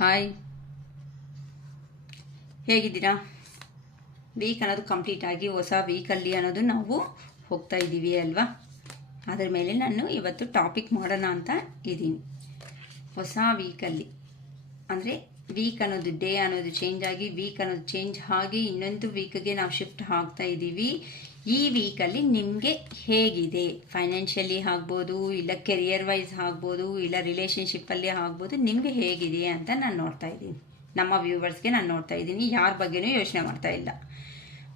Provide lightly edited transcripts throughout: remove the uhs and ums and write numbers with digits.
Hi, ಹೇಗಿದ್ದೀರಾ? Weak ಅನ್ನೋದು complete ಆಗಿ ಹೊಸ ವೀಕಲ್ಲಿ ಅನ್ನೋದು ನಾವು ಹೋಗ್ತಾ ಇದ್ದೀವಿ ಅಲ್ವಾ? ಅದರ ಮೇಲೆ ನಾನು ಇವತ್ತು ಟಾಪಿಕ್ ಮಾಡೋಣ ಅಂತ ಇದ್ದೀನಿ. ಹೊಸ ವೀಕಲ್ಲಿ ಅಂದರೆ ವೀಕ್ ಅನ್ನೋದು ಡೇ ಅನ್ನೋದು ಚೇಂಜ್ ಆಗಿ ವೀಕ್ ಅನ್ನೋದು ಚೇಂಜ್ ಆಗಿ ಇನ್ನೊಂದು ವೀಕ್ಗೆ ನಾವು ಶಿಫ್ಟ್ ಆಗ್ತಾ ಇದ್ದೀವಿ. ಈ ವೀಕಲ್ಲಿ ನಿಮಗೆ ಹೇಗಿದೆ? ಫೈನಾನ್ಷಿಯಲಿ ಆಗ್ಬೋದು, ಇಲ್ಲ ಕೆರಿಯರ್ ವೈಸ್ ಆಗ್ಬೋದು, ಇಲ್ಲ ರಿಲೇಷನ್ಶಿಪ್ಪಲ್ಲಿ ಆಗ್ಬೋದು. ನಿಮಗೆ ಹೇಗಿದೆ ಅಂತ ನಾನು ನೋಡ್ತಾ ಇದ್ದೀನಿ. ನಮ್ಮ ವ್ಯೂವರ್ಸ್ಗೆ ನಾನು ನೋಡ್ತಾ ಇದ್ದೀನಿ. ಯಾರ ಬಗ್ಗೆನೂ ಯೋಚನೆ ಮಾಡ್ತಾ ಇಲ್ಲ.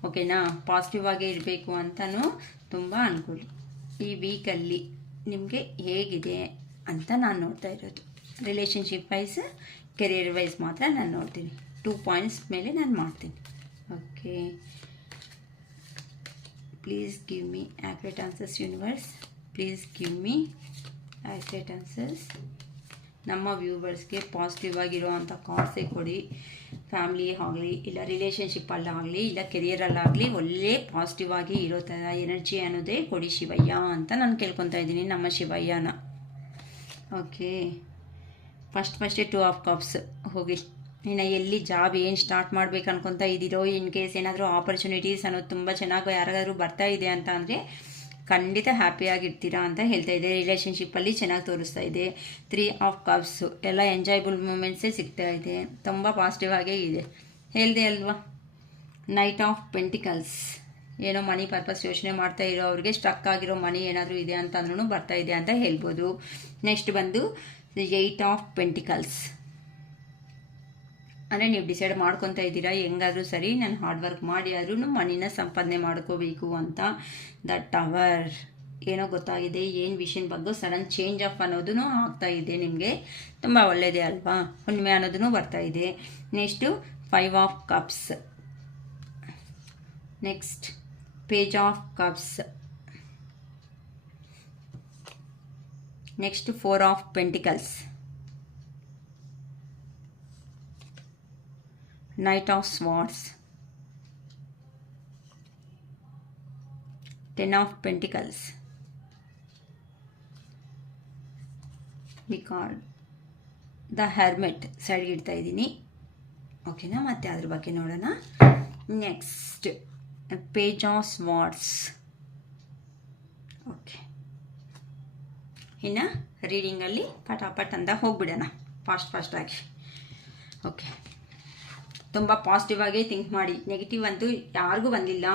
ಓಕೆನಾ? ಪಾಸಿಟಿವ್ ಆಗೇ ಇರಬೇಕು ಅಂತಲೂ ತುಂಬ ಅನ್ಕೊಳ್ಳಿ. ಈ ವೀಕಲ್ಲಿ ನಿಮಗೆ ಹೇಗಿದೆ ಅಂತ ನಾನು ನೋಡ್ತಾ ಇರೋದು. ರಿಲೇಷನ್ಶಿಪ್ ವೈಸ್, ಕೆರಿಯರ್ ವೈಸ್ ಮಾತ್ರ ನಾನು ನೋಡ್ತೀನಿ. 2 ಪಾಯಿಂಟ್ಸ್ ಮೇಲೆ ನಾನು ಮಾಡ್ತೀನಿ. Okay, please give me accurate answers universe. Please give me accurate answers. ನಮ್ಮ ವ್ಯೂವರ್ಸ್ಗೆ ಪಾಸಿಟಿವ್ ಆಗಿರೋವಂಥ ಕಾರ್ಡ್ಸೇ ಕೊಡಿ. ಫ್ಯಾಮ್ಲಿ ಆಗಲಿ, ಇಲ್ಲ ರಿಲೇಷನ್ಶಿಪ್ಪಲ್ಲಾಗಲಿ, ಇಲ್ಲ ಕೆರಿಯರಲ್ಲಾಗಲಿ ಒಳ್ಳೆ ಪಾಸಿಟಿವ್ ಆಗಿ ಇರೋ ಥರ ಎನರ್ಜಿ ಅನ್ನೋದೇ ಕೊಡಿ ಶಿವಯ್ಯ ಅಂತ ನಾನು ಕೇಳ್ಕೊತಾ ಇದ್ದೀನಿ ನಮ್ಮ ಶಿವಯ್ಯನ. ಓಕೆ, ಫಸ್ಟೇ 2 ಆಫ್ ಕಪ್ಸ್ ಹೋಗಿ. ಇನ್ನು ಎಲ್ಲಿ ಜಾಬ್ ಏನು ಸ್ಟಾರ್ಟ್ ಮಾಡ್ಬೇಕು ಅನ್ಕೊತಾ ಇದ್ದೀರೋ, ಇನ್ ಕೇಸ್ ಏನಾದರೂ ಆಪರ್ಚುನಿಟೀಸ್ ಅನ್ನೋದು ತುಂಬ ಚೆನ್ನಾಗಿ ಯಾರಿಗಾದ್ರೂ ಬರ್ತಾ ಇದೆ ಅಂತ ಅಂದರೆ ಖಂಡಿತ ಹ್ಯಾಪಿಯಾಗಿರ್ತೀರಾ ಅಂತ ಹೇಳ್ತಾ ಇದೆ. ರಿಲೇಷನ್ಶಿಪ್ಪಲ್ಲಿ ಚೆನ್ನಾಗಿ ತೋರಿಸ್ತಾ ಇದೆ. 3 ಆಫ್ ಕಪ್ಸು ಎಲ್ಲ ಎಂಜಾಯಬಲ್ ಮೂಮೆಂಟ್ಸೇ ಸಿಗ್ತಾ ಇದೆ. ತುಂಬ ಪಾಸಿಟಿವ್ ಆಗೇ ಇದೆ. ಹೇಳಿದೆ ಅಲ್ವಾ? ನೈಟ್ ಆಫ್ ಪೆಂಟಿಕಲ್ಸ್, ಏನೋ ಮನಿ ಪರ್ಪಸ್ ಯೋಚನೆ ಮಾಡ್ತಾ ಇರೋ ಅವ್ರಿಗೆ ಸ್ಟ್ರಕ್ ಆಗಿರೋ ಮನಿ ಏನಾದರೂ ಇದೆ ಅಂತ ಅಂದ್ರೂ ಬರ್ತಾ ಇದೆ ಅಂತ ಹೇಳ್ಬೋದು. ನೆಕ್ಸ್ಟ್ ಬಂದು 8 ಆಫ್ ಪೆಂಟಿಕಲ್ಸ್, ಅಂದರೆ ನೀವು ಡಿಸೈಡ್ ಮಾಡ್ಕೊತಾ ಇದ್ದೀರಾ ಹೆಂಗಾದರೂ ಸರಿ ನಾನು ಹಾರ್ಡ್ ವರ್ಕ್ ಮಾಡಿ ಆದ್ರೂ ಮನಿನ ಸಂಪಾದನೆ ಮಾಡ್ಕೋಬೇಕು ಅಂತ. ದಟ್ ಟವರ್ ಏನೋ ಗೊತ್ತಾಗಿದೆ. ಏನು ವಿಷಯದ ಬಗ್ಗೆ ಸಡನ್ ಚೇಂಜ್ ಆಫ್ ಅನ್ನೋದೂ ಆಗ್ತಾ ಇದೆ. ನಿಮಗೆ ತುಂಬ ಒಳ್ಳೆಯದೇ ಅಲ್ವಾ? ಹುಣ್ಣಿಮೆ ಅನ್ನೋದೂ ಬರ್ತಾ ಇದೆ. Next 5 of cups, next page of cups, next 4 of pentacles, Knight of Swords, 10 of Pentacles. We call the Hermit. ಸೈಡ್ಗೆ ಇಡ್ತಾ ಇದ್ದೀನಿ. ಓಕೆನಾ? ಮತ್ತೆ ಅದ್ರ ಬಗ್ಗೆ ನೋಡೋಣ. Next page of swords. Okay, ಇನ್ನು ರೀಡಿಂಗಲ್ಲಿ ಪಟಾಪಟ್ ಅಂತ ಹೋಗ್ಬಿಡೋಣ ಫಾಸ್ಟಾಗಿ. ಓಕೆ, ತುಂಬ ಪಾಸಿಟಿವ್ ಆಗಿ ಥಿಂಕ್ ಮಾಡಿ. ನೆಗೆಟಿವ್ ಅಂತೂ ಯಾರಿಗೂ ಬಂದಿಲ್ಲ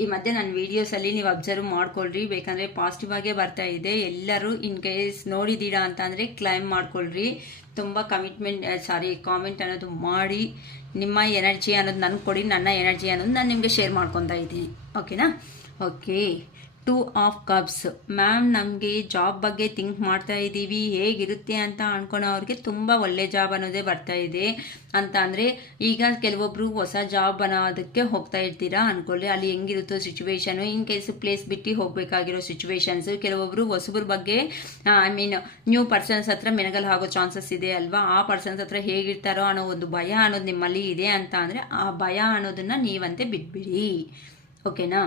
ಈ ಮಧ್ಯೆ. ನನ್ನ ವೀಡಿಯೋಸಲ್ಲಿ ನೀವು ಅಬ್ಸರ್ವ್ ಮಾಡ್ಕೊಳ್ರಿ. ಬೇಕಂದರೆ ಪಾಸಿಟಿವ್ ಆಗೇ ಬರ್ತಾ ಇದೆ. ಎಲ್ಲರೂ ಇನ್ ಕೇಸ್ ನೋಡಿದ್ದೀರಾ ಅಂತ ಅಂದರೆ ಕ್ಲೈಮ್ ಮಾಡ್ಕೊಳ್ರಿ. ತುಂಬ ಕಾಮೆಂಟ್ ಅನ್ನೋದು ಮಾಡಿ ನಿಮ್ಮ ಎನರ್ಜಿ ಅನ್ನೋದು ನನಗೆ ಕೊಡಿ. ನನ್ನ ಎನರ್ಜಿ ಅನ್ನೋದು ನಾನು ನಿಮಗೆ ಶೇರ್ ಮಾಡ್ಕೊತಾ ಇದ್ದೀನಿ. ಓಕೆನಾ? Okay, 2 of cups. ಮ್ಯಾಮ್, ನಮಗೆ ಜಾಬ್ ಬಗ್ಗೆ ಥಿಂಕ್ ಮಾಡ್ತಾ ಇದ್ದೀವಿ, ಹೇಗಿರುತ್ತೆ ಅಂತ ಅವ್ರಿಗೆ ತುಂಬ ಒಳ್ಳೆ ಜಾಬ್ ಅನ್ನೋದೇ ಬರ್ತಾ ಇದೆ ಅಂತ. ಅಂದರೆ ಈಗ ಕೆಲವೊಬ್ಬರು ಹೊಸ ಜಾಬ್ ಅನ್ನೋದಕ್ಕೆ ಹೋಗ್ತಾ ಇರ್ತೀರಾ ಅಂದ್ಕೊಳ್ಳಿ. ಅಲ್ಲಿ ಹೆಂಗಿರುತ್ತೋ ಸಿಚುವೇಶನು, ಇನ್ ಕೇಸ್ ಪ್ಲೇಸ್ ಬಿಟ್ಟು ಹೋಗಬೇಕಾಗಿರೋ ಸಿಚುವೇಶನ್ಸು. ಕೆಲವೊಬ್ಬರು ಹೊಸಬ್ರ ಬಗ್ಗೆ ನ್ಯೂ ಪರ್ಸನ್ಸ್ ಹತ್ರ ಮೆನಗಲ್ ಆಗೋ ಚಾನ್ಸಸ್ ಇದೆ ಅಲ್ವಾ? ಆ ಪರ್ಸನ್ಸ್ ಹತ್ರ ಹೇಗಿರ್ತಾರೋ ಅನ್ನೋ ಒಂದು ಭಯ ಅನ್ನೋದು ನಿಮ್ಮಲ್ಲಿ ಇದೆ ಅಂತ ಅಂದರೆ ಆ ಭಯ ಅನ್ನೋದನ್ನು ನೀವಂತೆ ಬಿಟ್ಬಿಡಿ. ಓಕೆನಾ?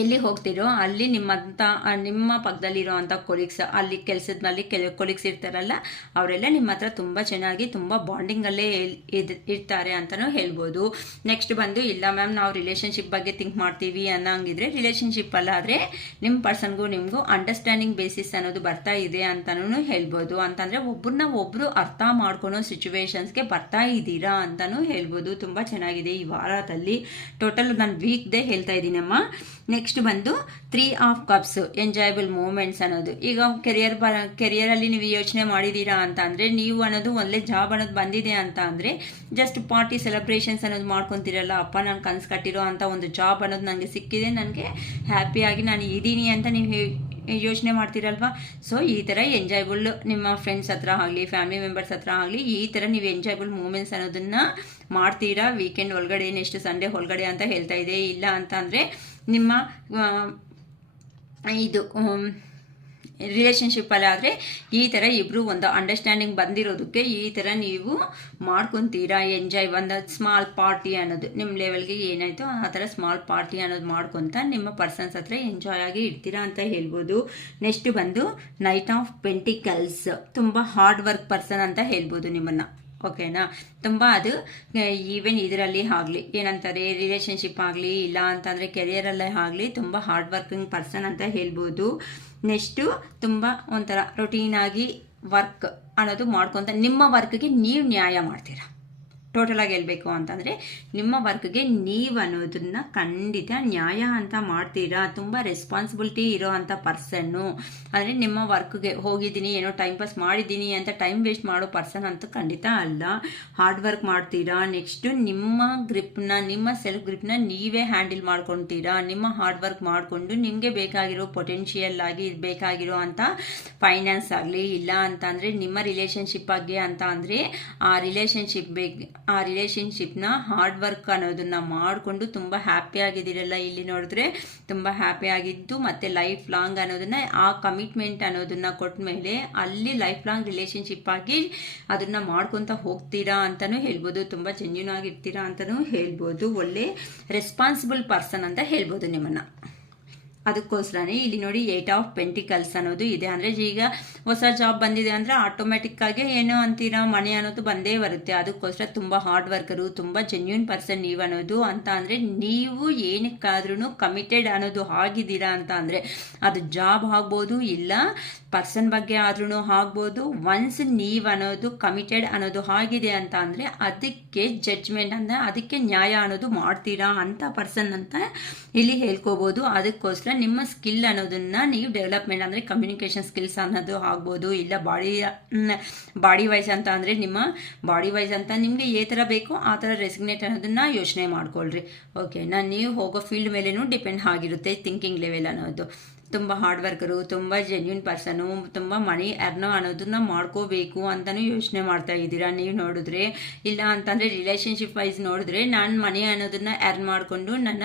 ಎಲ್ಲಿ ಹೋಗ್ತಿರೋ ಅಲ್ಲಿ ನಿಮ್ಮ ಪಕ್ಕದಲ್ಲಿರೋ ಅಂಥ ಕೊಲೀಗ್ಸ್, ಅಲ್ಲಿ ಕೆಲಸದಲ್ಲಿ ಕೊಲೀಗ್ಸ್ ಇರ್ತಾರಲ್ಲ, ಅವರೆಲ್ಲ ನಿಮ್ಮ ಹತ್ರ ತುಂಬ ಚೆನ್ನಾಗಿ ತುಂಬ ಬಾಂಡಿಂಗಲ್ಲೇ ಇರ್ತಾರೆ ಅಂತಲೂ ಹೇಳ್ಬೋದು. ನೆಕ್ಸ್ಟ್ ಬಂದು, ಇಲ್ಲ ಮ್ಯಾಮ್ ನಾವು ರಿಲೇಷನ್ಶಿಪ್ ಬಗ್ಗೆ ಥಿಂಕ್ ಮಾಡ್ತೀವಿ ಅನ್ನೋಂಗಿದ್ರೆ ರಿಲೇಷನ್ಶಿಪ್ಪಲ್ಲಾದರೆ ನಿಮ್ಮ ಪರ್ಸನ್ಗೂ ನಿಮಗೂ ಅಂಡರ್ಸ್ಟ್ಯಾಂಡಿಂಗ್ ಬೇಸಿಸ್ ಅನ್ನೋದು ಬರ್ತಾ ಇದೆ ಅಂತಲೂ ಹೇಳ್ಬೋದು. ಅಂತಂದರೆ ಒಬ್ಬರು ಅರ್ಥ ಮಾಡ್ಕೊಳೋ ಸಿಚುವೇಶನ್ಸ್ಗೆ ಬರ್ತಾ ಇದ್ದೀರಾ ಅಂತಲೂ ಹೇಳ್ಬೋದು. ತುಂಬ ಚೆನ್ನಾಗಿದೆ ಈ ವಾರದಲ್ಲಿ. ಟೋಟಲ್ ನಾನು ವೀಕ್ದೇ ಹೇಳ್ತಾ ಇದ್ದೀನಮ್ಮ. ನೆಕ್ಸ್ಟ್ ಬಂದು 3 ಆಫ್ ಕಪ್ಸ್, ಎಂಜಾಯಬಲ್ ಮೂಮೆಂಟ್ಸ್ ಅನ್ನೋದು. ಈಗ ಕೆರಿಯರಲ್ಲಿ ನೀವು ಯೋಚನೆ ಮಾಡಿದ್ದೀರಾ ಅಂತ ಅಂದರೆ, ನೀವು ಅನ್ನೋದು ಒಳ್ಳೆ ಜಾಬ್ ಅನ್ನೋದು ಬಂದಿದೆ ಅಂತ ಅಂದರೆ ಜಸ್ಟ್ ಪಾರ್ಟಿ ಸೆಲೆಬ್ರೇಷನ್ಸ್ ಅನ್ನೋದು ಮಾಡ್ಕೊತೀರಲ್ಲ. ಅಪ್ಪ ನಾನು ಕನಸು ಕಟ್ಟಿರೋ ಅಂಥ ಒಂದು ಜಾಬ್ ಅನ್ನೋದು ನನಗೆ ಸಿಕ್ಕಿದೆ, ನನಗೆ ಹ್ಯಾಪಿಯಾಗಿ ನಾನು ಇದ್ದೀನಿ ಅಂತ ನೀವು ಯೋಚನೆ ಮಾಡ್ತೀರಲ್ವಾ? ಸೊ ಈ ಥರ ಎಂಜಾಯಬಲ್ ನಿಮ್ಮ ಫ್ರೆಂಡ್ಸ್ ಹತ್ರ ಆಗಲಿ, ಫ್ಯಾಮಿಲಿ ಮೆಂಬರ್ಸ್ ಹತ್ರ ಆಗಲಿ, ಈ ಥರ ನೀವು ಎಂಜಾಯಬಲ್ ಮೂಮೆಂಟ್ಸ್ ಅನ್ನೋದನ್ನು ಮಾಡ್ತೀರಾ ವೀಕೆಂಡ್ ಒಳಗಡೆ. ನೆಕ್ಸ್ಟ್ ಸಂಡೇ ಒಳಗಡೆ ಅಂತ ಹೇಳ್ತಾ ಇದೆ. ಇಲ್ಲ ಅಂತ ಅಂದರೆ ನಿಮ್ಮ ಇದು ರಿಲೇಷನ್ಶಿಪ್ಪಲ್ಲಾದರೆ ಈ ಥರ ಇಬ್ಬರು ಒಂದು ಅಂಡರ್ಸ್ಟ್ಯಾಂಡಿಂಗ್ ಬಂದಿರೋದಕ್ಕೆ ಈ ಥರ ನೀವು ಮಾಡ್ಕೊತೀರಾ. ಎಂಜಾಯ್ ಒಂದು ಸ್ಮಾಲ್ ಪಾರ್ಟಿ ಅನ್ನೋದು ನಿಮ್ಮ ಲೆವೆಲ್ಗೆ ಏನಾಯಿತು ಆ ಥರ ಸ್ಮಾಲ್ ಪಾರ್ಟಿ ಅನ್ನೋದು ಮಾಡ್ಕೊತ ನಿಮ್ಮ ಪರ್ಸನ್ಸ್ ಹತ್ರ ಎಂಜಾಯ್ ಆಗಿ ಇರ್ತೀರಾ ಅಂತ ಹೇಳ್ಬೋದು. ನೆಕ್ಸ್ಟ್ ಬಂದು ನೈಟ್ ಆಫ್ ಪೆಂಟಿಕಲ್ಸ್, ತುಂಬ ಹಾರ್ಡ್ ವರ್ಕ್ ಪರ್ಸನ್ ಅಂತ ಹೇಳ್ಬೋದು ನಿಮ್ಮನ್ನು. ಓಕೆನಾ. ತುಂಬ ಅದು ಈವನ್ ಇದರಲ್ಲಿ ಆಗಲಿ ಏನಂತಾರೆ ರಿಲೇಷನ್ಶಿಪ್ ಆಗಲಿ ಇಲ್ಲ ಅಂತಂದರೆ ಕೆರಿಯರಲ್ಲೇ ಆಗಲಿ ತುಂಬ ಹಾರ್ಡ್ ವರ್ಕಿಂಗ್ ಪರ್ಸನ್ ಅಂತ ಹೇಳ್ಬೋದು. ನೆಕ್ಸ್ಟು ತುಂಬ ಒಂಥರ ರೊಟೀನಾಗಿ ವರ್ಕ್ ಅನ್ನೋದು ಮಾಡ್ಕೊತ ನಿಮ್ಮ ವರ್ಕ್ಗೆ ನೀವು ನ್ಯಾಯ ಮಾಡ್ತೀರಾ. ಟೋಟಲಾಗಿ ಹೇಳಬೇಕು ಅಂತಂದರೆ ನಿಮ್ಮ ವರ್ಕ್ಗೆ ನೀವು ಅನ್ನೋದನ್ನ ಖಂಡಿತ ನ್ಯಾಯ ಅಂತ ಮಾಡ್ತೀರಾ. ತುಂಬ ರೆಸ್ಪಾನ್ಸಿಬಿಲಿಟಿ ಇರೋ ಅಂಥ ಪರ್ಸನ್ನು ಅಂದರೆ ನಿಮ್ಮ ವರ್ಕ್ಗೆ ಹೋಗಿದ್ದೀನಿ ಏನೋ ಟೈಮ್ ಪಾಸ್ ಮಾಡಿದ್ದೀನಿ ಅಂತ ಟೈಮ್ ವೇಸ್ಟ್ ಮಾಡೋ ಪರ್ಸನ್ ಅಂತೂ ಖಂಡಿತ ಅಲ್ಲ. ಹಾರ್ಡ್ ವರ್ಕ್ ಮಾಡ್ತೀರಾ. ನೆಕ್ಸ್ಟು ನಿಮ್ಮ ಗ್ರಿಪ್ನ ನಿಮ್ಮ ಸೆಲ್ಫ್ ಗ್ರಿಪ್ನ ನೀವೇ ಹ್ಯಾಂಡಲ್ ಮಾಡ್ಕೊತೀರಾ. ನಿಮ್ಮ ಹಾರ್ಡ್ ವರ್ಕ್ ಮಾಡಿಕೊಂಡು ನಿಮಗೆ ಬೇಕಾಗಿರೋ ಪೊಟೆನ್ಷಿಯಲ್ ಆಗಿ ಬೇಕಾಗಿರೋ ಅಂಥ ಫೈನಾನ್ಸ್ ಆಗಲಿ ಇಲ್ಲ ಅಂತ ಅಂದರೆ ನಿಮ್ಮ ರಿಲೇಷನ್ಶಿಪ್ ಆಗಿ ಅಂತ ಅಂದರೆ ಆ ರಿಲೇಷನ್ಶಿಪ್ನ ಹಾರ್ಡ್ ವರ್ಕ್ ಅನ್ನೋದನ್ನ ಮಾಡಿಕೊಂಡು ತುಂಬ ಹ್ಯಾಪಿ ಆಗಿದ್ದೀರಲ್ಲ. ಇಲ್ಲಿ ನೋಡಿದ್ರೆ ತುಂಬ ಹ್ಯಾಪಿ ಆಗಿದ್ದು ಮತ್ತು ಲೈಫ್ ಲಾಂಗ್ ಅನ್ನೋದನ್ನ ಆ ಕಮಿಟ್ಮೆಂಟ್ ಅನ್ನೋದನ್ನ ಕೊಟ್ಟ ಮೇಲೆ ಅಲ್ಲಿ ಲೈಫ್ ಲಾಂಗ್ ರಿಲೇಷನ್ಶಿಪ್ ಆಗಿ ಅದನ್ನ ಮಾಡ್ಕೊತ ಹೋಗ್ತೀರಾ ಅಂತಲೂ ಹೇಳ್ಬೋದು. ತುಂಬ ಜೆನ್ಯೂನ್ ಆಗಿರ್ತೀರಾ ಅಂತಲೂ ಹೇಳ್ಬೋದು. ಒಳ್ಳೆ ರೆಸ್ಪಾನ್ಸಿಬಲ್ ಪರ್ಸನ್ ಅಂತ ಹೇಳ್ಬೋದು ನಿಮ್ಮನ್ನು. ಅದಕ್ಕೋಸ್ಕರನೇ ಇಲ್ಲಿ ನೋಡಿ 8 ಆಫ್ ಪೆಂಟಿಕಲ್ಸ್ ಅನ್ನೋದು ಇದೆ. ಅಂದರೆ ಈಗ ಹೊಸ ಜಾಬ್ ಬಂದಿದೆ ಅಂದರೆ ಆಟೋಮೆಟಿಕ್ಕಾಗಿ ಏನೋ ಅಂತೀರಾ ಮನೆ ಅನ್ನೋದು ಬಂದೇ ಬರುತ್ತೆ. ಅದಕ್ಕೋಸ್ಕರ ತುಂಬ ಹಾರ್ಡ್ ವರ್ಕರು ತುಂಬ ಜೆನ್ಯೂನ್ ಪರ್ಸನ್ ನೀವು ಅನ್ನೋದು ಅಂತ ಅಂದರೆ ನೀವು ಏನಕ್ಕಾದ್ರೂ ಕಮಿಟೆಡ್ ಅನ್ನೋದು ಆಗಿದ್ದೀರಾ ಅಂತ ಅಂದರೆ ಅದು ಜಾಬ್ ಆಗ್ಬೋದು ಇಲ್ಲ ಪರ್ಸನ್ ಬಗ್ಗೆ ಆದ್ರೂ ಆಗ್ಬೋದು. ಒನ್ಸ್ ನೀವು ಅನ್ನೋದು ಕಮಿಟೆಡ್ ಅನ್ನೋದು ಆಗಿದೆ ಅಂತ ಅಂದರೆ ಅದಕ್ಕೆ ಜಡ್ಜ್ಮೆಂಟ್ ಅಂದರೆ ಅದಕ್ಕೆ ನ್ಯಾಯ ಅನ್ನೋದು ಮಾಡ್ತೀರಾ ಅಂತ ಪರ್ಸನ್ ಅಂತ ಇಲ್ಲಿ ಹೇಳ್ಕೋಬೋದು. ಅದಕ್ಕೋಸ್ಕರ ನಿಮ್ಮ ಸ್ಕಿಲ್ ಅನ್ನೋದನ್ನ ನೀವು ಡೆವಲಪ್ಮೆಂಟ್ ಅಂದರೆ ಕಮ್ಯುನಿಕೇಷನ್ ಸ್ಕಿಲ್ಸ್ ಅನ್ನೋದು ಆಗ್ಬೋದು ಇಲ್ಲ ಬಾಡಿ ವೈಸ್ ಅಂತ ಅಂದರೆ ನಿಮ್ಮ ಬಾಡಿ ವೈಸ್ ಅಂತ ನಿಮಗೆ ಏ ಥರ ಬೇಕೋ ಆ ಥರ ರೆಸಿಗ್ನೇಟ್ ಅನ್ನೋದನ್ನ ಯೋಚನೆ ಮಾಡ್ಕೊಳ್ರಿ. ಓಕೆನಾ. ನೀವು ಹೋಗೋ ಫೀಲ್ಡ್ ಮೇಲೇನೂ ಡಿಪೆಂಡ್ ಆಗಿರುತ್ತೆ ಥಿಂಕಿಂಗ್ ಲೆವೆಲ್ ಅನ್ನೋದು. ತುಂಬ ಹಾರ್ಡ್ ವರ್ಕರು ತುಂಬ ಜೆನ್ಯೂನ್ ಪರ್ಸನು ತುಂಬ ಮನಿ ಅರ್ನೋ ಅನ್ನೋದನ್ನ ಮಾಡ್ಕೋಬೇಕು ಅಂತಲೂ ಯೋಚನೆ ಮಾಡ್ತಾ ಇದ್ದೀರಾ ನೀವು ನೋಡಿದ್ರೆ. ಇಲ್ಲ ಅಂತಂದರೆ ರಿಲೇಷನ್ಶಿಪ್ ವೈಸ್ ನೋಡಿದ್ರೆ ನಾನು ಮನಿ ಅನ್ನೋದನ್ನ ಅರ್ನ್ ಮಾಡಿಕೊಂಡು ನನ್ನ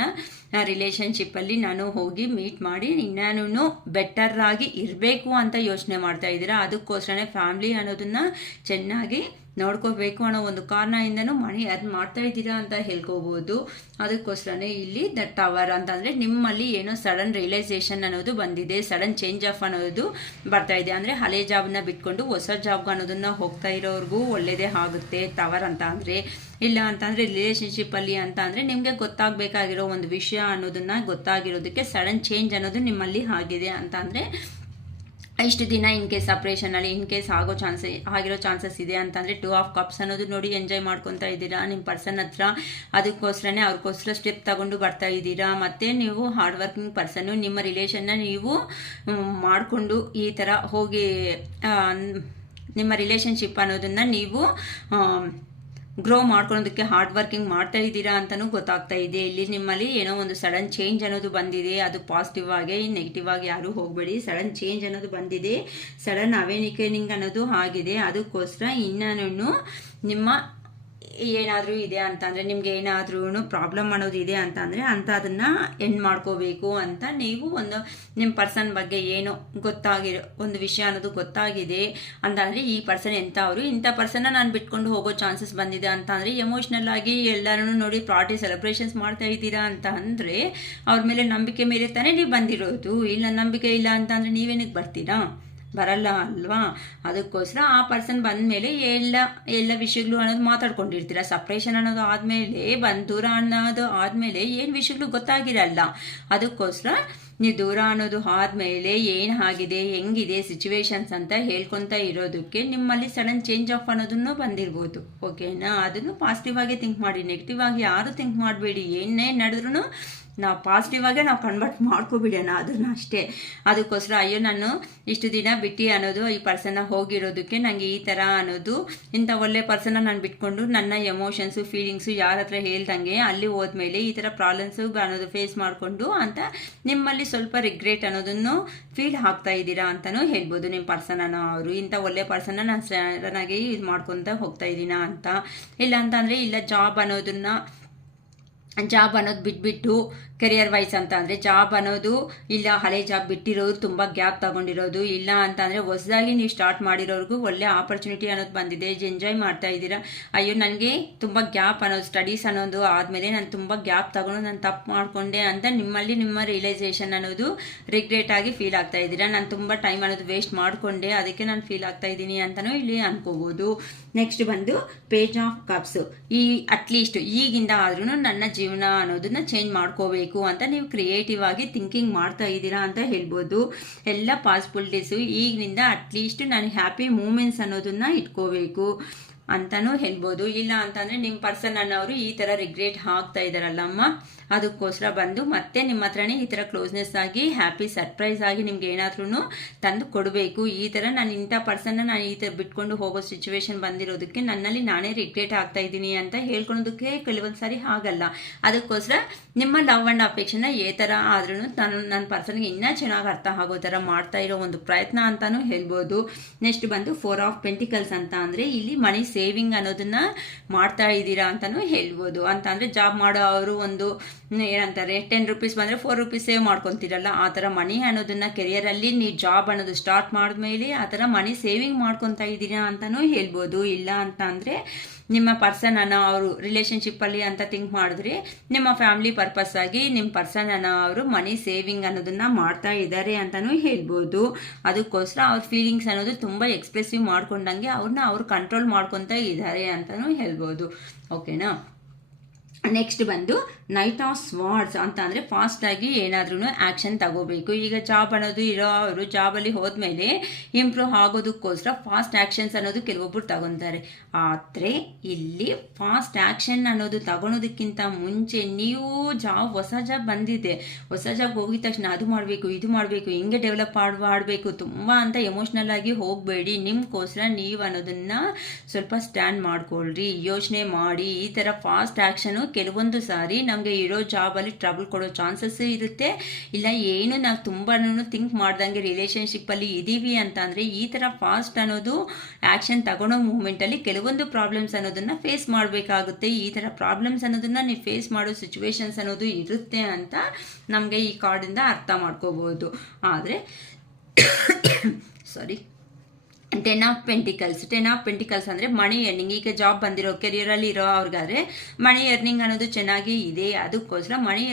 ರಿಲೇಷನ್ಶಿಪ್ಪಲ್ಲಿ ನಾನು ಹೋಗಿ ಮೀಟ್ ಮಾಡಿ ಇನ್ನೂ ಬೆಟರ್ ಆಗಿ ಇರಬೇಕು ಅಂತ ಯೋಚನೆ ಮಾಡ್ತಾ ಇದ್ದೀರಾ. ಅದಕ್ಕೋಸ್ಕರನೇ ಫ್ಯಾಮ್ಲಿ ಅನ್ನೋದನ್ನ ಚೆನ್ನಾಗಿ ನೋಡ್ಕೋಬೇಕು ಅನ್ನೋ ಒಂದು ಕಾರಣದಿಂದನೂ ಮನಿ ಅರ್ನ್ ಮಾಡ್ತಾ ಇದ್ದೀರಾ ಅಂತ ಹೇಳ್ಕೋಬೋದು. ಅದಕ್ಕೋಸ್ಕರನೇ ಇಲ್ಲಿ ದ ಟವರ್ ಅಂತಂದರೆ ನಿಮ್ಮಲ್ಲಿ ಏನೋ ಸಡನ್ ರಿಯಲೈಸೇಷನ್ ಅನ್ನೋದು ಬಂದಿದೆ. ಸಡನ್ ಚೇಂಜ್ ಆಫ್ ಅನ್ನೋದು ಬರ್ತಾ ಇದೆ. ಅಂದರೆ ಹಳೆ ಜಾಬ್ನ ಬಿಟ್ಕೊಂಡು ಹೊಸ ಜಾಬ್ಗೆ ಅನ್ನೋದನ್ನ ಹೋಗ್ತಾ ಇರೋರ್ಗೂ ಒಳ್ಳೆಯದೇ ಆಗುತ್ತೆ ಟವರ್ ಅಂತ ಅಂದರೆ. ಇಲ್ಲ ಅಂತಂದರೆ ರಿಲೇಷನ್ಶಿಪ್ಪಲ್ಲಿ ಅಂತ ಅಂದರೆ ನಿಮಗೆ ಗೊತ್ತಾಗಬೇಕಾಗಿರೋ ಒಂದು ವಿಷಯ ಅನ್ನೋದನ್ನ ಗೊತ್ತಾಗಿರೋದಕ್ಕೆ ಸಡನ್ ಚೇಂಜ್ ಅನ್ನೋದು ನಿಮ್ಮಲ್ಲಿ ಆಗಿದೆ ಅಂತ ಅಂದರೆ ಇಷ್ಟು ದಿನ ಇನ್ ಕೇಸ್ ಸಪ್ರೇಷನಲ್ಲಿ ಇನ್ ಕೇಸ್ ಆಗಿರೋ ಚಾನ್ಸಸ್ ಇದೆ ಅಂತಂದರೆ 2 ಆಫ್ ಕಪ್ಸ್ ಅನ್ನೋದು ನೋಡಿ ಎಂಜಾಯ್ ಮಾಡ್ಕೊತಾ ಇದ್ದೀರಾ ನಿಮ್ಮ ಪರ್ಸನ್ ಹತ್ರ. ಅದಕ್ಕೋಸ್ಕರನೇ ಅವ್ರಿಗೋಸ್ಕರ ಸ್ಟೆಪ್ ತಗೊಂಡು ಬರ್ತಾ ಇದ್ದೀರಾ. ಮತ್ತು ನೀವು ಹಾರ್ಡ್ ವರ್ಕಿಂಗ್ ಪರ್ಸನ್ನು ನಿಮ್ಮ ರಿಲೇಷನ್ನ ನೀವು ಮಾಡಿಕೊಂಡು ಈ ಥರ ಹೋಗಿ ನಿಮ್ಮ ರಿಲೇಷನ್ಶಿಪ್ ಅನ್ನೋದನ್ನು ನೀವು ಗ್ರೋ ಮಾಡ್ಕೊಳ್ಳೋದಕ್ಕೆ ಹಾರ್ಡ್ ವರ್ಕಿಂಗ್ ಮಾಡ್ತಾ ಇದ್ದೀರಾ ಅಂತಲೂ ಗೊತ್ತಾಗ್ತಾ ಇದೆ. ಇಲ್ಲಿ ನಿಮ್ಮಲ್ಲಿ ಏನೋ ಒಂದು ಸಡನ್ ಚೇಂಜ್ ಅನ್ನೋದು ಬಂದಿದೆ. ಅದು ಪಾಸಿಟಿವ್ ಆಗಿ ನೆಗೆಟಿವ್ ಆಗಿ ಯಾರೂ ಹೋಗಬೇಡಿ. ಸಡನ್ ಚೇಂಜ್ ಅನ್ನೋದು ಬಂದಿದೆ. ಸಡನ್ ಅವೇನಿಕನಿಂಗ್ ಅನ್ನೋದು ಆಗಿದೆ. ಅದಕ್ಕೋಸ್ಕರ ಇನ್ನೂ ನಿಮ್ಮ ಏನಾದರೂ ಇದೆ ಅಂತಂದರೆ ನಿಮಗೆ ಏನಾದ್ರೂ ಪ್ರಾಬ್ಲಮ್ ಅನ್ನೋದು ಇದೆ ಅಂತಂದರೆ ಅದನ್ನು ಎಂಡ್ ಮಾಡ್ಕೋಬೇಕು ಅಂತ ನೀವು ಒಂದು ನಿಮ್ಮ ಪರ್ಸನ್ ಬಗ್ಗೆ ಏನೋ ಗೊತ್ತಾಗಿರೋ ಒಂದು ವಿಷಯ ಅನ್ನೋದು ಗೊತ್ತಾಗಿದೆ ಅಂತಂದರೆ ಈ ಪರ್ಸನ್ ಎಂಥವ್ರು ಇಂಥ ಪರ್ಸನ್ನ ನಾನು ಬಿಟ್ಕೊಂಡು ಹೋಗೋ ಚಾನ್ಸಸ್ ಬಂದಿದೆ ಅಂತ ಅಂದರೆ ಎಮೋಷ್ನಲ್ ಆಗಿ ಎಲ್ಲರೂ ನೋಡಿ ಪಾರ್ಟಿ ಸೆಲೆಬ್ರೇಷನ್ಸ್ ಮಾಡ್ತಾ ಇದ್ದೀರಾ ಅಂತ ಅಂದರೆ ಅವ್ರ ಮೇಲೆ ನಂಬಿಕೆ ಮೇಲೆ ತಾನೇ ನೀವು ಬಂದಿರೋದು. ಇಲ್ಲ ನಂಬಿಕೆ ಇಲ್ಲ ಅಂತ ಅಂದರೆ ನೀವೇನಕ್ಕೆ ಬರ್ತೀರಾ? ಬರಲ್ಲ ಅಲ್ವಾ. ಅದಕ್ಕೋಸ್ಕರ ಆ ಪರ್ಸನ್ ಬಂದ ಮೇಲೆ ಎಲ್ಲ ವಿಷಯಗಳು ಅನ್ನೋದು ಮಾತಾಡ್ಕೊಂಡಿರ್ತೀರ. ಸಪ್ರೇಷನ್ ಅನ್ನೋದು ಆದಮೇಲೆ ದೂರ ಅನ್ನೋದು ಆದಮೇಲೆ ಏನು ವಿಷಯಗಳು ಗೊತ್ತಾಗಿರಲ್ಲ. ಅದಕ್ಕೋಸ್ಕರ ನೀವು ದೂರ ಅನ್ನೋದು ಆದಮೇಲೆ ಏನು ಆಗಿದೆ ಹೆಂಗಿದೆ ಸಿಚುವೇಶನ್ಸ್ ಅಂತ ಹೇಳ್ಕೊತಾ ಇರೋದಕ್ಕೆ ನಿಮ್ಮಲ್ಲಿ ಸಡನ್ ಚೇಂಜ್ ಆಫ್ ಅನ್ನೋದನ್ನು ಬಂದಿರ್ಬೋದು. ಓಕೆನಾ. ಅದನ್ನು ಪಾಸಿಟಿವ್ ಆಗಿ ಥಿಂಕ್ ಮಾಡಿ, ನೆಗೆಟಿವ್ ಆಗಿ ಯಾರು ಥಿಂಕ್ ಮಾಡಬೇಡಿ. ಏನೇ ನಡೆದ್ರೂ ನಾವು ಪಾಸಿಟಿವ್ ಆಗೇ ನಾವು ಕನ್ವರ್ಟ್ ಮಾಡ್ಕೊಬಿಡೋಣ ಅದನ್ನು ಅಷ್ಟೇ. ಅದಕ್ಕೋಸ್ಕರ ಅಯ್ಯೋ ನಾನು ಇಷ್ಟು ದಿನ ಬಿಟ್ಟು ಅನ್ನೋದು ಈ ಪರ್ಸನ್ನ ಹೋಗಿರೋದಕ್ಕೆ ನನಗೆ ಈ ಥರ ಅನ್ನೋದು ಇಂಥ ಒಳ್ಳೆ ಪರ್ಸನ್ನ ನಾನು ಬಿಟ್ಕೊಂಡು ನನ್ನ ಎಮೋಷನ್ಸು ಫೀಲಿಂಗ್ಸು ಯಾರ ಹತ್ರ ಹೇಳ್ದಂಗೆ ಅಲ್ಲಿ ಹೋದ್ಮೇಲೆ ಈ ಥರ ಪ್ರಾಬ್ಲಮ್ಸು ಅನ್ನೋದು ಫೇಸ್ ಮಾಡಿಕೊಂಡು ಅಂತ ನಿಮ್ಮಲ್ಲಿ ಸ್ವಲ್ಪ ರಿಗ್ರೆಟ್ ಅನ್ನೋದನ್ನು ಫೀಲ್ ಆಗ್ತಾ ಇದ್ದೀರಾ ಅಂತಲೂ ಹೇಳ್ಬೋದು. ನಿಮ್ಮ ಪರ್ಸನ್ನ ಅವರು ಇಂಥ ಒಳ್ಳೆ ಪರ್ಸನ್ನ ನಾನು ಸಡನ್ನಾಗಿ ಇದು ಮಾಡ್ಕೊತ ಹೋಗ್ತಾ ಇದ್ದೀನ ಅಂತ. ಇಲ್ಲ ಅಂತಂದರೆ ಇಲ್ಲ ಜಾಬ್ ಅನ್ನೋದು ಬಿಟ್ಬಿಟ್ಟು ಕೆರಿಯರ್ ವೈಸ್ ಅಂತ ಅಂದರೆ ಜಾಬ್ ಅನ್ನೋದು ಇಲ್ಲ ಹಳೆ ಜಾಬ್ ಬಿಟ್ಟಿರೋರು ತುಂಬ ಗ್ಯಾಪ್ ತಗೊಂಡಿರೋದು, ಇಲ್ಲ ಅಂತ ಅಂದರೆ ಹೊಸದಾಗಿ ನೀವು ಸ್ಟಾರ್ಟ್ ಮಾಡಿರೋರ್ಗೂ ಒಳ್ಳೆ ಆಪರ್ಚುನಿಟಿ ಅನ್ನೋದು ಬಂದಿದೆ, ಎಂಜಾಯ್ ಮಾಡ್ತಾ ಇದ್ದೀರಾ. ಅಯ್ಯೋ ನನಗೆ ತುಂಬ ಗ್ಯಾಪ್ ಅನ್ನೋದು ಸ್ಟಡೀಸ್ ಅನ್ನೋದು ಆದಮೇಲೆ ನಾನು ತುಂಬ ಗ್ಯಾಪ್ ತಗೊಂಡು ನಾನು ತಪ್ಪು ಮಾಡಿಕೊಂಡೆ ಅಂತ ನಿಮ್ಮಲ್ಲಿ ನಿಮ್ಮ ರಿಯಲೈಸೇಷನ್ ಅನ್ನೋದು ರಿಗ್ರೆಟ್ ಆಗಿ ಫೀಲ್ ಆಗ್ತಾ ಇದ್ದೀರಾ. ನಾನು ತುಂಬ ಟೈಮ್ ಅನ್ನೋದು ವೇಸ್ಟ್ ಮಾಡಿಕೊಂಡೆ, ಅದಕ್ಕೆ ನಾನು ಫೀಲ್ ಆಗ್ತಾ ಇದ್ದೀನಿ ಅಂತಲೂ ಇಲ್ಲಿ ಅನ್ಕೋಬೋದು. ನೆಕ್ಸ್ಟ್ ಬಂದು ಪೇಜ್ ಆಫ್ ಕಪ್ಸ್. ಈ ಅಟ್ಲೀಸ್ಟ್ ಈಗಿಂದ ಆದ್ರೂ ನನ್ನ ಜೀವನ ಅನ್ನೋದನ್ನ ಚೇಂಜ್ ಮಾಡ್ಕೋಬೇಕು ಅಂತ ನೀವು ಕ್ರಿಯೇಟಿವ್ ಆಗಿ ಥಿಂಕಿಂಗ್ ಮಾಡ್ತಾ ಇದ್ದೀರಾ ಅಂತ ಹೇಳ್ಬೋದು. ಎಲ್ಲ ಪಾಸಿಬಿಲಿಟೀಸು ಈಗಿನಿಂದ ಅಟ್ಲೀಸ್ಟ್ ನಾನು ಹ್ಯಾಪಿ ಮೂಮೆಂಟ್ಸ್ ಅನ್ನೋದನ್ನ ಇಟ್ಕೋಬೇಕು ಅಂತಲೂ ಹೇಳ್ಬೋದು. ಇಲ್ಲ ಅಂತಂದರೆ ನಿಮ್ಮ ಪರ್ಸನ್ ಅನ್ನೋರು ಈ ಥರ ರಿಗ್ರೆಟ್ ಆಗ್ತಾ ಇದ್ದಾರಲ್ಲಮ್ಮ, ಅದಕ್ಕೋಸ್ಕರ ಬಂದು ಮತ್ತೆ ನಿಮ್ಮ ಹತ್ರನೇ ಈ ಥರ ಕ್ಲೋಸ್ನೆಸ್ ಆಗಿ ಹ್ಯಾಪಿ ಸರ್ಪ್ರೈಸ್ ಆಗಿ ನಿಮ್ಗೆ ಏನಾದ್ರೂ ತಂದು ಕೊಡಬೇಕು. ಈ ಥರ ನಾನು ಇಂಥ ಪರ್ಸನ್ನ ನಾನು ಈ ಥರ ಬಿಟ್ಕೊಂಡು ಹೋಗೋ ಸಿಚುವೇಶನ್ ಬಂದಿರೋದಕ್ಕೆ ನನ್ನಲ್ಲಿ ನಾನೇ ರಿಗ್ರೆಟ್ ಆಗ್ತಾ ಇದ್ದೀನಿ ಅಂತ ಹೇಳ್ಕೊಳೋದಕ್ಕೆ ಕೆಲವೊಂದು ಸಾರಿ ಆಗಲ್ಲ. ಅದಕ್ಕೋಸ್ಕರ ನಿಮ್ಮ ಲವ್ ಆ್ಯಂಡ್ ಅಫೆಕ್ಷನ್ನ ಏ ಥರ ಆದ್ರೂ ನನ್ನ ಪರ್ಸನ್ಗೆ ಇನ್ನೂ ಚೆನ್ನಾಗಿ ಅರ್ಥ ಆಗೋ ಥರ ಮಾಡ್ತಾ ಇರೋ ಒಂದು ಪ್ರಯತ್ನ ಅಂತಲೂ ಹೇಳ್ಬೋದು. ನೆಕ್ಸ್ಟ್ ಬಂದು 4 ಆಫ್ ಪೆಂಟಿಕಲ್ಸ್ ಅಂತ ಅಂದರೆ ಇಲ್ಲಿ ಮನಿ ಸೇವಿಂಗ್ ಅನ್ನೋದನ್ನ ಮಾಡ್ತಾ ಇದ್ದೀರಾ ಅಂತಲೂ ಹೇಳ್ಬೋದು. ಅಂತ ಅಂದರೆ ಜಾಬ್ ಮಾಡೋ ಅವರು ಒಂದು ಏನಂತಾರೆ 10 ರೂಪೀಸ್ ಬಂದರೆ 4 ರೂಪೀಸ್ ಸೇವ್ ಮಾಡ್ಕೊತೀರಲ್ಲ, ಆ ಥರ ಮನಿ ಅನ್ನೋದನ್ನ ಕೆರಿಯರಲ್ಲಿ ನೀವು ಜಾಬ್ ಅನ್ನೋದು ಸ್ಟಾರ್ಟ್ ಮಾಡಿದ್ಮೇಲೆ ಆ ಥರ ಮನಿ ಸೇವಿಂಗ್ ಮಾಡ್ಕೊತಾ ಇದ್ದೀರಾ ಅಂತಲೂ ಹೇಳ್ಬೋದು. ಇಲ್ಲ ಅಂತ ಅಂದರೆ ನಿಮ್ಮ ಪರ್ಸನ್ ಅನ್ನೋ ಅವರು ರಿಲೇಷನ್ಶಿಪ್ಪಲ್ಲಿ ಅಂತ ಥಿಂಕ್ ಮಾಡಿದ್ರೆ ನಿಮ್ಮ ಫ್ಯಾಮಿಲಿ ಪರ್ಪಸ್ ಆಗಿ ನಿಮ್ಮ ಪರ್ಸನ್ ಅನ್ನೋ ಅವರು ಮನಿ ಸೇವಿಂಗ್ ಅನ್ನೋದನ್ನ ಮಾಡ್ತಾ ಇದ್ದಾರೆ ಅಂತಲೂ ಹೇಳ್ಬೋದು. ಅದಕ್ಕೋಸ್ಕರ ಅವ್ರ ಫೀಲಿಂಗ್ಸ್ ಅನ್ನೋದು ತುಂಬ ಎಕ್ಸ್ಪ್ರೆಸಿವ್ ಮಾಡ್ಕೊಂಡಂಗೆ ಅವ್ರನ್ನ ಅವ್ರು ಕಂಟ್ರೋಲ್ ಮಾಡ್ಕೊತಾ ಇದ್ದಾರೆ ಅಂತಲೂ ಹೇಳ್ಬೋದು. ಓಕೆನಾ. ನೆಕ್ಸ್ಟ್ ಬಂದು ನೈಟ್ ಆಫ್ ಸ್ವಾರ್ಡ್ಸ್ ಅಂತ ಅಂದರೆ ಫಾಸ್ಟಾಗಿ ಏನಾದ್ರೂ ಆ್ಯಕ್ಷನ್ ತಗೋಬೇಕು. ಈಗ ಜಾಬ್ ಅನ್ನೋದು ಇರೋ ಅವರು ಜಾಬಲ್ಲಿ ಹೋದ್ಮೇಲೆ ಇಂಪ್ರೂವ್ ಆಗೋದಕ್ಕೋಸ್ಕರ ಫಾಸ್ಟ್ ಆ್ಯಕ್ಷನ್ಸ್ ಅನ್ನೋದು ಕೆಲವೊಬ್ಬರು ತಗೊತಾರೆ. ಆದರೆ ಇಲ್ಲಿ ಫಾಸ್ಟ್ ಆ್ಯಕ್ಷನ್ ಅನ್ನೋದು ತಗೊಳೋದಕ್ಕಿಂತ ಮುಂಚೆ ನೀವು ಹೊಸ ಜಾಬ್ ಬಂದಿದೆ, ಹೊಸ ಜಾಬ್ ಹೋಗಿದ ತಕ್ಷಣ ಅದು ಮಾಡಬೇಕು ಇದು ಮಾಡಬೇಕು ಹಿಂಗೆ ಡೆವಲಪ್ ಮಾಡಬೇಕು ತುಂಬ ಅಂತ ಎಮೋಷ್ನಲ್ ಆಗಿ ಹೋಗಬೇಡಿ. ನಿಮ್ಗೋಸ್ಕರ ನೀವು ಅನ್ನೋದನ್ನು ಸ್ವಲ್ಪ ಸ್ಟ್ಯಾಂಡ್ ಮಾಡ್ಕೊಳ್ರಿ, ಯೋಚನೆ ಮಾಡಿ. ಈ ಥರ ಫಾಸ್ಟ್ ಆ್ಯಕ್ಷನು ಕೆಲವೊಂದು ಸಾರಿ ನಮಗೆ ಇರೋ ಜಾಬಲ್ಲಿ ಟ್ರಬಲ್ ಕೊಡೋ ಚಾನ್ಸಸ್ ಇರುತ್ತೆ. ಇಲ್ಲ ಏನು ನಾವು ತುಂಬಾ ಥಿಂಕ್ ಮಾಡ್ದಂಗೆ ರಿಲೇಷನ್ಶಿಪ್ಪಲ್ಲಿ ಇದ್ದೀವಿ ಅಂತ ಅಂದರೆ ಈ ಥರ ಫಾಸ್ಟ್ ಅನ್ನೋದು ಆ್ಯಕ್ಷನ್ ತಗೊಳ್ಳೋ ಮೂಮೆಂಟಲ್ಲಿ ಕೆಲವೊಂದು ಪ್ರಾಬ್ಲಮ್ಸ್ ಅನ್ನೋದನ್ನು ಫೇಸ್ ಮಾಡಬೇಕಾಗುತ್ತೆ. ಈ ಥರ ಪ್ರಾಬ್ಲಮ್ಸ್ ಅನ್ನೋದನ್ನು ನೀವು ಫೇಸ್ ಮಾಡೋ ಸಿಚುವೇಶನ್ಸ್ ಅನ್ನೋದು ಇರುತ್ತೆ ಅಂತ ನಮಗೆ ಈ ಕಾರ್ಡಿಂದ ಅರ್ಥ ಮಾಡ್ಕೋಬೋದು. ಆದರೆ ಸಾರಿ 10 ಆಫ್ ಪೆಂಟಿಕಲ್ಸ್ ಅಂದರೆ ಮನಿ ಎರ್ನಿಂಗ್. ಈಗ ಜಾಬ್ ಬಂದಿರೋ ಕೆರಿಯರಲ್ಲಿ ಇರೋ ಅವ್ರಿಗಾದ್ರೆ ಮನಿ ಎರ್ನಿಂಗ್ ಅನ್ನೋದು ಚೆನ್ನಾಗಿ ಇದೆ. ಅದಕ್ಕೋಸ್ಕರ ಮನಿ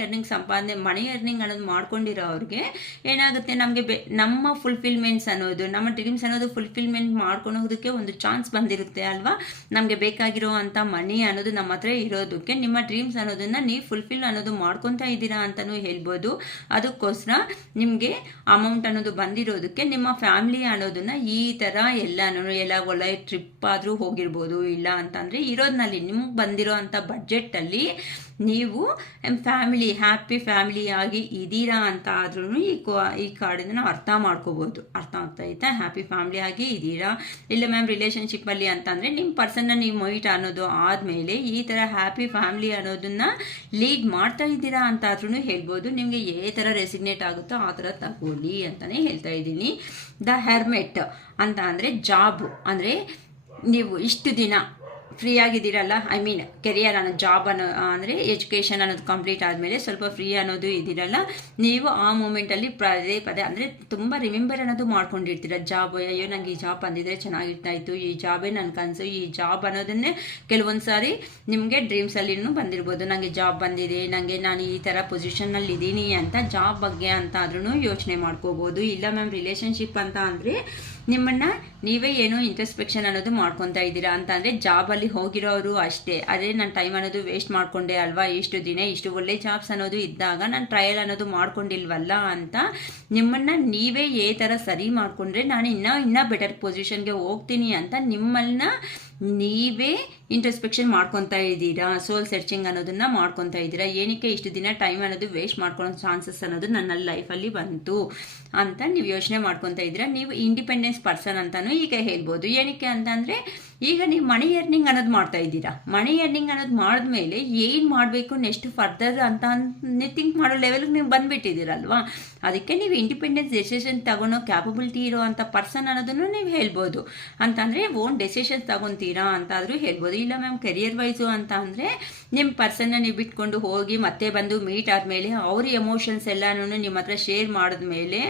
ಎರ್ನಿಂಗ್ ಅನ್ನೋದು ಮಾಡ್ಕೊಂಡಿರೋ ಅವ್ರಿಗೆ ಏನಾಗುತ್ತೆ, ನಮಗೆ ನಮ್ಮ ಫುಲ್ಫಿಲ್ಮೆಂಟ್ಸ್ ಅನ್ನೋದು ನಮ್ಮ ಡ್ರೀಮ್ಸ್ ಅನ್ನೋದು ಫುಲ್ಫಿಲ್ಮೆಂಟ್ ಮಾಡ್ಕೊಳೋದಕ್ಕೆ ಒಂದು ಚಾನ್ಸ್ ಬಂದಿರುತ್ತೆ ಅಲ್ವಾ. ನಮಗೆ ಬೇಕಾಗಿರೋ ಅಂಥ ಮನಿ ಅನ್ನೋದು ನಮ್ಮ ಹತ್ರ ಇರೋದಕ್ಕೆ ನಿಮ್ಮ ಡ್ರೀಮ್ಸ್ ಅನ್ನೋದನ್ನು ನೀವು ಫುಲ್ಫಿಲ್ ಅನ್ನೋದು ಮಾಡ್ಕೊತಾ ಇದ್ದೀರಾ ಅಂತಲೂ ಹೇಳ್ಬೋದು. ಅದಕ್ಕೋಸ್ಕರ ನಿಮಗೆ ಅಮೌಂಟ್ ಅನ್ನೋದು ಬಂದಿರೋದಕ್ಕೆ ನಿಮ್ಮ ಫ್ಯಾಮಿಲಿ ಅನ್ನೋದನ್ನು ಈ ಥರ ಎಲ್ಲ ಒಳ್ಳೆ ಟ್ರಿಪ್ ಆದರೂ ಹೋಗಿರ್ಬೋದು. ಇಲ್ಲ ಅಂತಂದರೆ ಇರೋದ್ರಲ್ಲಿ ನಿಮ್ಗೆ ಬಂದಿರೋ ಅಂಥ ಬಡ್ಜೆಟ್ಟಲ್ಲಿ ನೀವು ಫ್ಯಾಮಿಲಿ ಹ್ಯಾಪಿ ಫ್ಯಾಮಿಲಿ ಆಗಿ ಇದ್ದೀರಾ ಅಂತ ಆದ್ರೂ ಈ ಕಾರ್ಡಿಂದ ನಾವು ಅರ್ಥ ಮಾಡ್ಕೋಬೋದು. ಅರ್ಥ ಆಗ್ತಾ ಇತ್ತಾ? ಹ್ಯಾಪಿ ಫ್ಯಾಮಿಲಿ ಆಗಿ ಇದ್ದೀರಾ. ಇಲ್ಲ ಮ್ಯಾಮ್ ರಿಲೇಷನ್ಶಿಪ್ಪಲ್ಲಿ ಅಂತಂದರೆ ನಿಮ್ಮ ಪರ್ಸನ್ನ ನೀವು ಮೀಟ್ ಅನ್ನೋದು ಆದಮೇಲೆ ಈ ಥರ ಹ್ಯಾಪಿ ಫ್ಯಾಮಿಲಿ ಅನ್ನೋದನ್ನು ಲೀಡ್ ಮಾಡ್ತಾ ಇದ್ದೀರಾ ಅಂತ ಆದ್ರೂ ಹೇಳ್ಬೋದು. ನಿಮಗೆ ಯಾವ ಥರ ರೆಸಿಗ್ನೇಟ್ ಆಗುತ್ತೋ ಆ ಥರ ತಗೊಳ್ಳಿ ಅಂತಲೇ ಹೇಳ್ತಾ ಇದ್ದೀನಿ. ದ ಹೆರ್ಮೆಟ್ ಅಂತ ಅಂದರೆ ಜಾಬ್ ಅಂದರೆ ನೀವು ಇಷ್ಟು ದಿನ ಫ್ರೀ ಆಗಿದ್ದೀರಲ್ಲ, ಕೆರಿಯರ್ ಅನ್ನೋ ಜಾಬ್ ಅಂದರೆ ಎಜುಕೇಷನ್ ಅನ್ನೋದು ಕಂಪ್ಲೀಟ್ ಆದಮೇಲೆ ಸ್ವಲ್ಪ ಫ್ರೀ ಅನ್ನೋದು ಇದ್ದೀರಲ್ಲ, ನೀವು ಆ ಮೂಮೆಂಟಲ್ಲಿ ಪದೇ ಅಂದರೆ ತುಂಬ ರಿಮೆಂಬರ್ ಅನ್ನೋದು ಮಾಡ್ಕೊಂಡಿರ್ತೀರ. ಜಾಬ್, ಅಯ್ಯೋ ನನಗೆ ಈ ಜಾಬ್ ಬಂದಿದ್ರೆ ಚೆನ್ನಾಗಿರ್ತಾ ಇತ್ತು, ಈ ಜಾಬೇ ನನ್ನ ಕನಸು, ಈ ಜಾಬ್ ಅನ್ನೋದನ್ನೇ ಕೆಲವೊಂದು ಸಾರಿ ನಿಮಗೆ ಡ್ರೀಮ್ಸಲ್ಲಿನೂ ಬಂದಿರ್ಬೋದು. ನನಗೆ ಜಾಬ್ ಬಂದಿದೆ, ನಾನು ಈ ಥರ ಪೊಸಿಷನ್ನಲ್ಲಿ ಇದ್ದೀನಿ ಅಂತ ಜಾಬ್ ಬಗ್ಗೆ ಅಂತ ಆದ್ರೂ ಯೋಚನೆ ಮಾಡ್ಕೋಬೋದು. ಇಲ್ಲ ಮ್ಯಾಮ್ ರಿಲೇಷನ್ಶಿಪ್ ಅಂತ ಅಂದರೆ ನಿಮ್ಮನ್ನು ನೀವೇ ಏನೋ ಇಂಟ್ರಸ್ಪೆಕ್ಷನ್ ಅನ್ನೋದು ಮಾಡ್ಕೊತಾ ಇದ್ದೀರಾ ಅಂತ ಅಂದರೆ ಜಾಬಲ್ಲಿ ಹೋಗಿರೋರು ಅಷ್ಟೇ, ಅದೇ ನಾನು ಟೈಮ್ ಅನ್ನೋದು ವೇಸ್ಟ್ ಮಾಡಿಕೊಂಡೆ ಅಲ್ವಾ, ಇಷ್ಟು ದಿನ ಇಷ್ಟು ಒಳ್ಳೆ ಜಾಬ್ಸ್ ಅನ್ನೋದು ಇದ್ದಾಗ ನಾನು ಟ್ರಯಲ್ ಅನ್ನೋದು ಮಾಡ್ಕೊಂಡಿಲ್ವಲ್ಲ ಅಂತ ನಿಮ್ಮನ್ನು ನೀವೇ ಏ ಥರ ಸರಿ ಮಾಡಿಕೊಂಡ್ರೆ ನಾನು ಇನ್ನೂ ಬೆಟರ್ ಪೊಸಿಷನ್ಗೆ ಹೋಗ್ತೀನಿ ಅಂತ ನಿಮ್ಮನ್ನ ನೀವೇ ಇಂಟ್ರಸ್ಪೆಕ್ಷನ್ ಮಾಡ್ಕೊತಾ ಇದ್ದೀರಾ. ಸೋಲ್ ಸರ್ಚಿಂಗ್ ಅನ್ನೋದನ್ನ ಮಾಡ್ಕೊತಾ ಇದ್ದೀರಾ. ಏನಕ್ಕೆ ಇಷ್ಟು ದಿನ ಟೈಮ್ ಅನ್ನೋದು ವೇಸ್ಟ್ ಮಾಡ್ಕೊಳ್ಳೋ ಚಾನ್ಸಸ್ ಅನ್ನೋದು ನನ್ನ ಲೈಫಲ್ಲಿ ಬಂತು ಅಂತ ನೀವು ಯೋಚನೆ ಮಾಡ್ಕೊತಾ ಇದ್ದೀರಾ. ನೀವು ಇಂಡಿಪೆಂಡೆನ್ಸ್ ಪರ್ಸನ್ ಅಂತಾನು ಈಗ ಹೇಳ್ಬೋದು. ಏನಕ್ಕೆ ಅಂತಂದರೆ ಈಗ ನೀವು ಮನಿ ಎರ್ನಿಂಗ್ ಅನ್ನೋದು ಮಾಡ್ತಾ ಇದ್ದೀರಾ. ಮನಿ ಎರ್ನಿಂಗ್ ಅನ್ನೋದು ಮಾಡಿದ್ಮೇಲೆ ಏನು ಮಾಡಬೇಕು ನೆಕ್ಸ್ಟ್ ಫರ್ದರ್ ಅಂತ ಥಿಂಕ್ ಮಾಡೋ ಲೆವೆಲ್ಗೆ ನೀವು ಬಂದುಬಿಟ್ಟಿದ್ದೀರಲ್ವಾ. ಅದಕ್ಕೆ ನೀವು ಇಂಡಿಪೆಂಡೆನ್ಸ್ ಡೆಸಿಷನ್ ತಗೊಳ್ಳೋ ಕ್ಯಾಪಬಿಲಿಟಿ ಇರೋ ಅಂಥ ಪರ್ಸನ್ ಅನ್ನೋದನ್ನು ನೀವು ಹೇಳ್ಬೋದು. ಅಂತಂದರೆ ಓನ್ ಡೆಸಿಷನ್ಸ್ ತಗೊತೀರಾ ಅಂತಾದರೂ ಹೇಳ್ಬೋದು. ಇಲ್ಲ ಮ್ಯಾಮ್ ಕೆರಿಯರ್ ವೈಸು ಅಂತ ಅಂದರೆ ನಿಮ್ಮ ಪರ್ಸನ್ನ ನೀವು ಬಿಟ್ಕೊಂಡು ಹೋಗಿ ಮತ್ತೆ ಬಂದು ಮೀಟ್ ಆದಮೇಲೆ ಅವ್ರ ಎಮೋಷನ್ಸ್ ಎಲ್ಲನೂ ನಿಮ್ಮ ಹತ್ರ ಶೇರ್ ಮಾಡಿದ್ಮೇಲೆ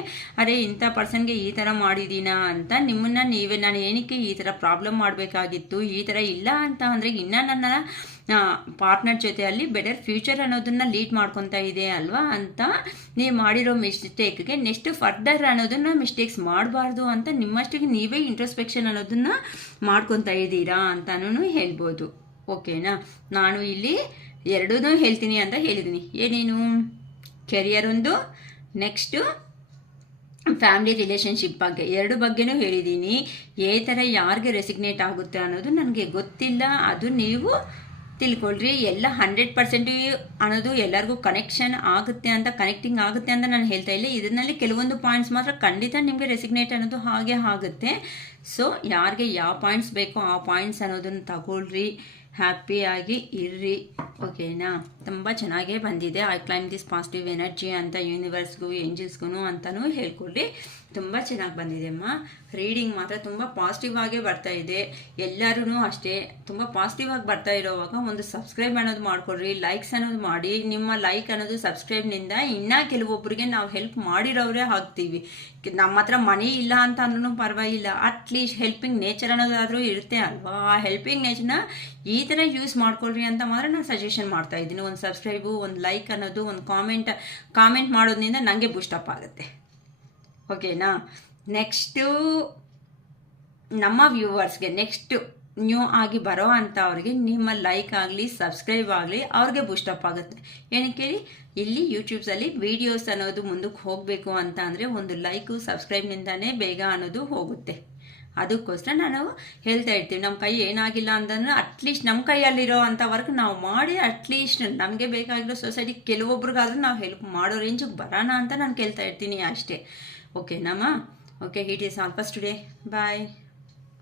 ಅರೆ ಇಂಥ ಪರ್ಸನ್ಗೆ ಈ ಥರ ಮಾಡಿದ್ದೀನಾ ಅಂತ ನಿಮ್ಮನ್ನು ನೀವೇ ನಾನು ಏನಕ್ಕೆ ಈ ಥರ ಪ್ರಾಬ್ಲಮ್ ಮಾಡಬೇಕಾಗಿತ್ತು, ಈ ಥರ ಇಲ್ಲ ಅಂತ ಅಂದರೆ ಇನ್ನೂ ನನ್ನ ಪಾರ್ಟ್ನರ್ ಜೊತೆಯಲ್ಲಿ ಬೆಟರ್ ಫ್ಯೂಚರ್ ಅನ್ನೋದನ್ನು ಲೀಡ್ ಮಾಡ್ಕೊತಾ ಇದೆ ಅಲ್ವಾ ಅಂತ ನೀವು ಮಾಡಿರೋ ಮಿಸ್ಟೇಕ್ಗೆ ನೆಕ್ಸ್ಟ್ ಫರ್ದರ್ ಅನ್ನೋದನ್ನು ಮಿಸ್ಟೇಕ್ಸ್ ಮಾಡಬಾರ್ದು ಅಂತ ನಿಮ್ಮಷ್ಟಿಗೆ ನೀವೇ ಇಂಟ್ರೋಸ್ಪೆಕ್ಷನ್ ಅನ್ನೋದನ್ನು ಮಾಡ್ಕೊತಾ ಇದ್ದೀರಾ ಅಂತಲೂ ಹೇಳ್ಬೋದು. ಓಕೆನಾ. ನಾನು ಇಲ್ಲಿ ಎರಡೂ ಹೇಳ್ತೀನಿ ಅಂತ ಹೇಳಿದ್ದೀನಿ. ಏನೇನು ಕೆರಿಯರ್ ಒಂದು, ನೆಕ್ಸ್ಟು ಫ್ಯಾಮಿಲಿ ರಿಲೇಷನ್ಶಿಪ್ ಬಗ್ಗೆ, ಎರಡು ಬಗ್ಗೆನೂ ಹೇಳಿದ್ದೀನಿ. ಥರ ಯಾರಿಗೆ ರೆಸಿಗ್ನೇಟ್ ಆಗುತ್ತೆ ಅನ್ನೋದು ನನಗೆ ಗೊತ್ತಿಲ್ಲ, ಅದು ನೀವು ತಿಳ್ಕೊಳ್ರಿ. ಎಲ್ಲ 100% ಅನ್ನೋದು ಎಲ್ಲರಿಗೂ ಕನೆಕ್ಷನ್ ಆಗುತ್ತೆ ಅಂತ ಕನೆಕ್ಟಿಂಗ್ ಆಗುತ್ತೆ ಅಂತ ನಾನು ಹೇಳ್ತಾ ಇಲ್ಲ. ಇದರಲ್ಲಿ ಕೆಲವೊಂದು ಪಾಯಿಂಟ್ಸ್ ಮಾತ್ರ ಖಂಡಿತ ನಿಮಗೆ ರೆಸಿಗ್ನೇಟ್ ಅನ್ನೋದು ಹಾಗೆ ಆಗುತ್ತೆ. ಸೊ ಯಾರಿಗೆ ಯಾವ ಪಾಯಿಂಟ್ಸ್ ಬೇಕೋ ಆ ಪಾಯಿಂಟ್ಸ್ ಅನ್ನೋದನ್ನು ತಗೊಳ್ರಿ, ಹ್ಯಾಪಿಯಾಗಿ ಇರ್ರಿ. ಓಕೆನಾ. ತುಂಬ ಚೆನ್ನಾಗೇ ಬಂದಿದೆ. I claim this positive energy ಅಂತ ಯೂನಿವರ್ಸ್ಗೂ ಏಂಜಲ್ಸ್ಗೂ ಅಂತಲೂ ಹೇಳ್ಕೊಡ್ರಿ. ತುಂಬ ಚೆನ್ನಾಗಿ ಬಂದಿದೆ ಅಮ್ಮ. ರೀಡಿಂಗ್ ಮಾತ್ರ ತುಂಬ ಪಾಸಿಟಿವ್ ಆಗೇ ಬರ್ತಾ ಇದೆ. ಎಲ್ಲರೂ ಅಷ್ಟೇ ತುಂಬ ಪಾಸಿಟಿವ್ ಆಗಿ ಬರ್ತಾ ಇರೋವಾಗ ಒಂದು ಸಬ್ಸ್ಕ್ರೈಬ್ ಅನ್ನೋದು ಮಾಡಿಕೊಡ್ರಿ, ಲೈಕ್ಸ್ ಅನ್ನೋದು ಮಾಡಿ. ನಿಮ್ಮ ಲೈಕ್ ಅನ್ನೋದು ಸಬ್ಸ್ಕ್ರೈಬ್ನಿಂದ ಇನ್ನೂ ಕೆಲವೊಬ್ಬರಿಗೆ ನಾವು ಹೆಲ್ಪ್ ಮಾಡಿರೋರೇ ಆಗ್ತೀವಿ. ನಮ್ಮ ಹತ್ರ ಮನಿ ಇಲ್ಲ ಅಂತ ಅಂದ್ರೂ ಪರವಾಗಿಲ್ಲ, ಅಟ್ಲೀಸ್ಟ್ ಹೆಲ್ಪಿಂಗ್ ನೇಚರ್ ಅನ್ನೋದಾದರೂ ಇರುತ್ತೆ ಅಲ್ವಾ. ಆ ಹೆಲ್ಪಿಂಗ್ ನೇಚರ್ನ ಈ ಥರ ಯೂಸ್ ಮಾಡ್ಕೊಳ್ರಿ ಅಂತ ಮಾತ್ರ ನಾನು ಸಜೆಷನ್ ಮಾಡ್ತಾ ಇದ್ದೀನಿ. ಒಂದು ಸಬ್ಸ್ಕ್ರೈಬು, ಒಂದು ಲೈಕ್ ಅನ್ನೋದು, ಒಂದು ಕಾಮೆಂಟ್ ಮಾಡೋದ್ರಿಂದ ನನಗೆ ಬೂಸ್ಟಪ್ ಆಗುತ್ತೆ. ಓಕೆನಾ. ನೆಕ್ಸ್ಟು ನಮ್ಮ ವ್ಯೂವರ್ಸ್ಗೆ, ನೆಕ್ಸ್ಟ್ ನ್ಯೂ ಆಗಿ ಬರೋ ಅಂತ ಅವ್ರಿಗೆ ನಿಮ್ಮ ಲೈಕ್ ಆಗಲಿ ಸಬ್ಸ್ಕ್ರೈಬ್ ಆಗಲಿ ಅವ್ರಿಗೆ ಬೂಸ್ಟಪ್ ಆಗುತ್ತೆ. ಏನಕ್ಕೆ ಹೇಳಿ, ಇಲ್ಲಿ ಯೂಟ್ಯೂಬ್ಸಲ್ಲಿ ವೀಡಿಯೋಸ್ ಅನ್ನೋದು ಮುಂದಕ್ಕೆ ಹೋಗಬೇಕು ಅಂತ ಅಂದರೆ ಒಂದು ಲೈಕು ಸಬ್ಸ್ಕ್ರೈಬ್ನಿಂದನೇ ಬೇಗ ಅನ್ನೋದು ಹೋಗುತ್ತೆ. ಅದಕ್ಕೋಸ್ಕರ ನಾನು ಹೇಳ್ತಾ ಇರ್ತೀವಿ, ನಮ್ಮ ಕೈ ಏನಾಗಿಲ್ಲ ಅಂತಂದ್ರೆ ಅಟ್ಲೀಸ್ಟ್ ನಮ್ಮ ಕೈಯಲ್ಲಿರೋ ಅಂಥ ವರ್ಕ್ ನಾವು ಮಾಡಿ ಅಟ್ಲೀಸ್ಟ್ ನಮಗೆ ಬೇಕಾಗಿರೋ ಸೊಸೈಟಿ ಕೆಲವೊಬ್ರಿಗಾದ್ರೂ ನಾವು ಹೆಲ್ಪ್ ಮಾಡೋ ರೇಂಜಿಗೆ ಬರೋಣ ಅಂತ ನಾನು ಕೇಳ್ತಾ ಇರ್ತೀನಿ ಅಷ್ಟೇ. ಓಕೆನಮ್ಮ. Okay, it is all for today. Bye.